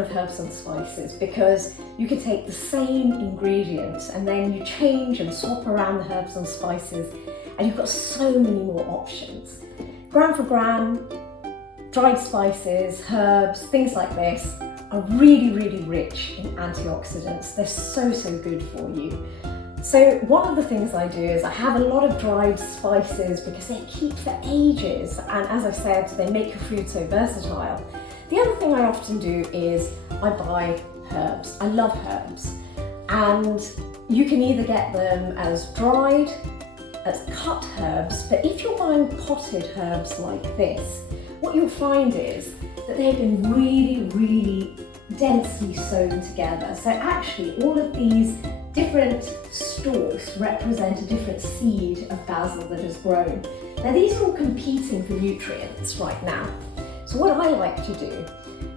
of herbs and spices, because you could take the same ingredients and then you change and swap around the herbs and spices, and you've got so many more options. Gram for gram, dried spices, herbs, things like this are really, really rich in antioxidants. They're so, so good for you. So one of the things I do is I have a lot of dried spices because they keep for ages, and as I said, they make your food so versatile. The other thing I often do is I buy herbs. I love herbs, and you can either get them as dried, as cut herbs, but if you're buying potted herbs like this, what you'll find is that they've been really, really densely sewn together. So actually all of these different stalks represent a different seed of basil that has grown. Now these are all competing for nutrients right now. So what I like to do,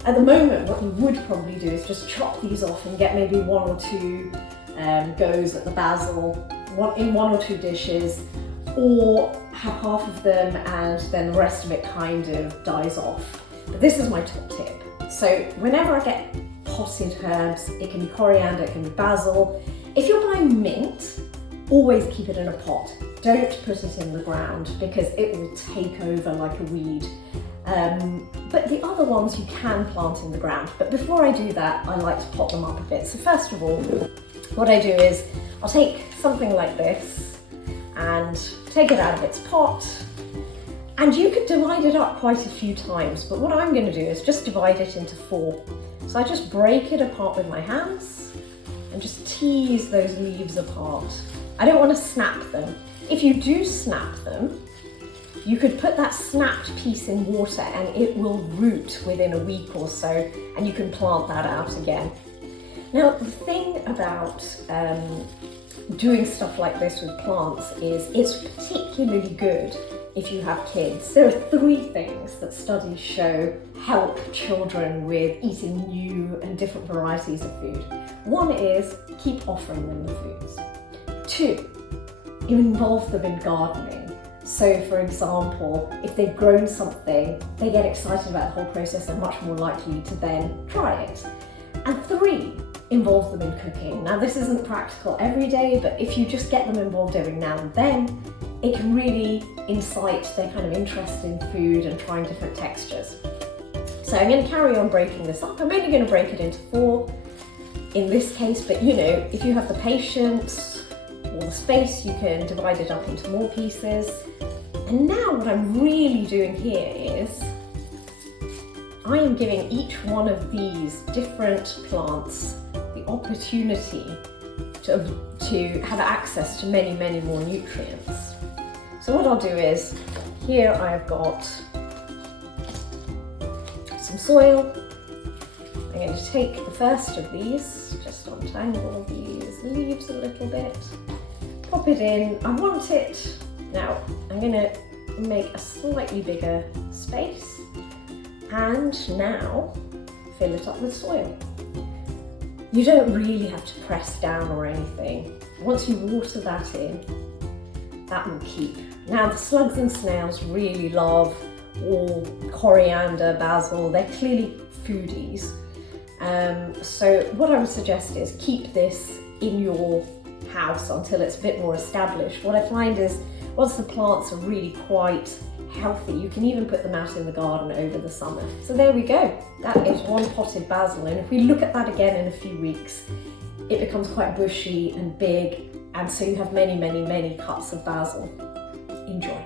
at the moment what you would probably do is just chop these off and get maybe one or two goes at the basil in one or two dishes, or have half of them and then the rest of it kind of dies off. But this is my top tip. So whenever I get potted herbs, it can be coriander, it can be basil. If you're buying mint, always keep it in a pot. Don't put it in the ground because it will take over like a weed. But the other ones you can plant in the ground. But before I do that, I like to pot them up a bit. So first of all, what I do is I'll take something like this and take it out of its pot. And you could divide it up quite a few times, but what I'm going to do is just divide it into 4. So I just break it apart with my hands and just tease those leaves apart. I don't want to snap them. If you do snap them, you could put that snapped piece in water and it will root within a week or so, and you can plant that out again. Now, the thing about doing stuff like this with plants is it's particularly good if you have kids. There are 3 things that studies show help children with eating new and different varieties of food. 1 is keep offering them the foods. 2, involve them in gardening. So for example, if they've grown something, they get excited about the whole process, they're much more likely to then try it. And 3, involve them in cooking. Now this isn't practical every day, but if you just get them involved every now and then, it can really incite their kind of interest in food and trying different textures. So I'm going to carry on breaking this up. I'm only going to break it into 4 in this case, but you know, if you have the patience or the space, you can divide it up into more pieces. And now what I'm really doing here is I am giving each one of these different plants the opportunity to have access to many, many more nutrients. So what I'll do is, here I've got some soil. I'm going to take the first of these, just untangle these leaves a little bit, pop it in. I want it, now I'm going to make a slightly bigger space, and now fill it up with soil. You don't really have to press down or anything. Once you water that in, that will keep. Now the slugs and snails really love all coriander, basil, they're clearly foodies. So what I would suggest is keep this in your house until it's a bit more established. What I find is once the plants are really quite healthy, you can even put them out in the garden over the summer. So there we go. That is 1 potted basil, and if we look at that again in a few weeks, it becomes quite bushy and big, and so you have many, many, many cuts of basil. Enjoy.